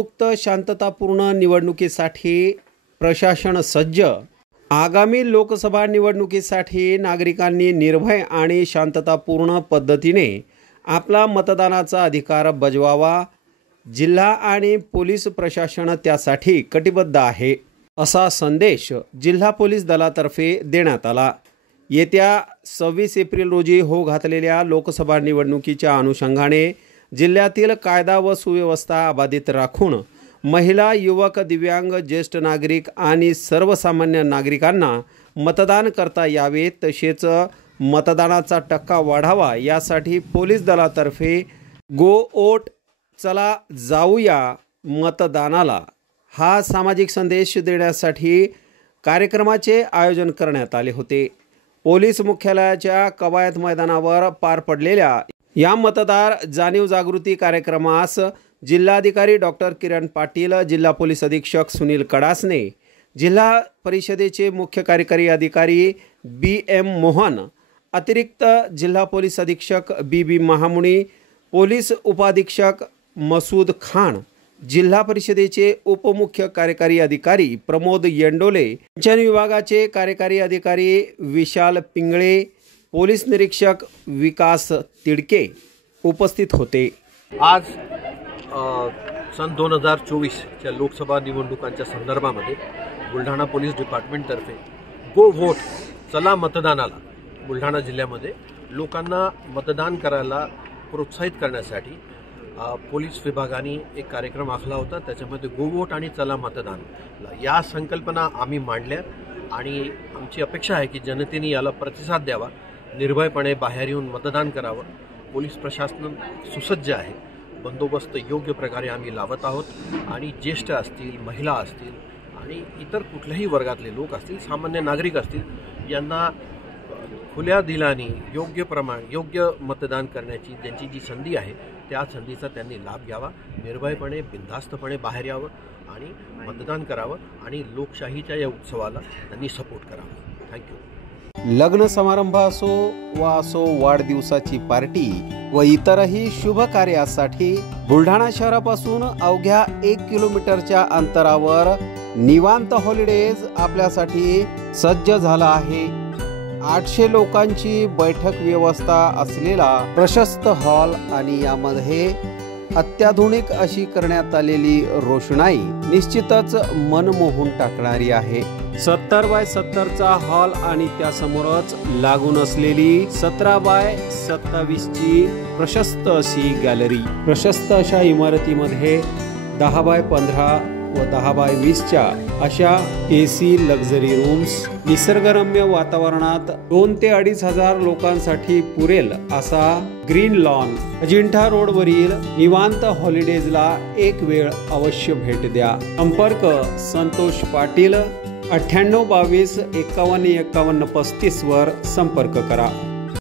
तणावमुक्त शांततापूर्ण निवडणुकीसाठी प्रशासन सज्ज। आगामी लोकसभा निवडणुकीसाठी नागरिकांनी निर्भय आणि शांततापूर्ण पद्धतीने आपला मतदानाचा अधिकार बजवावा। जिल्हा आणि पोलीस प्रशासन त्यासाठी कटिबद्ध आहे, असा संदेश जिल्हा पोलीस दलातर्फे देण्यात आला। येत्या 26 एप्रिल रोजी घातलेल्या लोकसभा निवडणुकीच्या अनुषंगाने जिल्ह्यातील कायदा व सुव्यवस्था अबाधित राखून महिला, युवक, दिव्यांग, ज्येष्ठ नागरिक आणि सर्वसामान्य नागरिकांना मतदान करता यावे, तसेच मतदानाचा टक्का वाढावा यासाठी पोलीस दलातर्फे गो वोट चला जाऊया मतदानाला हा सामाजिक संदेश देण्यासाठी कार्यक्रमाचे आयोजन करण्यात आले होते। पोलीस मुख्यालयाच्या कवायत मैदानावर पार पडलेल्या या मतदार जाणीव जागृती कार्यक्रमास जिल्हाधिकारी डॉक्टर किरण पाटील, जिल्हा पोलीस अधीक्षक सुनील कडासने, जिल्हा परिषदेचे मुख्य कार्यकारी अधिकारी BM मोहन, अतिरिक्त जिल्हा पोलीस अधीक्षक BB महामुनी, पोलीस उपाधीक्षक मसूद खान, जिल्हा परिषदेचे उपमुख्य कार्यकारी अधिकारी प्रमोद येंडोले, सिंचन विभागाचे कार्यकारी अधिकारी विशाल पिंगळे, पोलीस निरीक्षक विकास तिडके उपस्थित होते। आज सन 2024च्या लोकसभा निवडणुकांच्या संदर्भामध्ये बुलढाणा पोलीस डिपार्टमेंटतर्फे गो वोट चला मतदानाला बुलढाणा जिल्ह्यामध्ये लोकांना मतदान करायला प्रोत्साहित करण्यासाठी पोलीस विभागाने एक कार्यक्रम आखला होता। त्याच्यामध्ये गो वोट आणि चला मतदान या संकल्पना आम्ही मांडल्या आणि आमची अपेक्षा आहे की जनतेने याला प्रतिसाद द्यावा, निर्भयपणे बाहेर येऊन मतदान करावं। पोलीस प्रशासन सुसज्ज आहे, बंदोबस्त योग्य प्रकारे आम्ही लावत आहोत आणि ज्येष्ठ असतील, महिला असतील आणि इतर कुठल्याही वर्गातले लोक असतील, सामान्य नागरिक असतील, यांना खुल्या दिलाने योग्य मतदान करण्याची त्यांची जी संधी आहे त्या संधीचा त्यांनी लाभ घ्यावा, निर्भयपणे बिनधास्तपणे बाहेर यावं आणि मतदान करावं आणि लोकशाहीच्या या उत्सवाला त्यांनी सपोर्ट करावा। थँक्यू। लग्न समारंभ असो वाढदिवसाची पार्टी व इतरही शुभ कार्यासाठी बुलढाणा शहरापासून अवघ्या 1 किलोमीटरच्या अंतरावर निवांत हॉलिडेज आपल्यासाठी सज्ज झाला आहे। 800 लोकांची बैठक व्यवस्था असलेला प्रशस्त हॉल आणि यामध्ये अत्याधुनिक अशी करण्यात आलेली रोषणाई निश्चितच मन मोहून टाकणारी आहे। 70 बाय 70चा हॉल आणि त्यासमोरच लागून असलेली 17 बाय 27 ची प्रशस्त अशी गॅलरी। प्रशस्त अशा इमारतीमध्ये 10 बाय 15 व 10 बाय 20च्या अशा AC लक्झरी रूम्स, निसर्गरम्य वातावरणात 2 ते 2.5 हजार लोकांसाठी पुरेल असा ग्रीन लॉन। अजिंठा रोडवरील निवांत हॉलिडेजला एक वेळ अवश्य भेट द्या। संपर्क संतोष पाटील 98 22 51 51 35 वर संपर्क करा।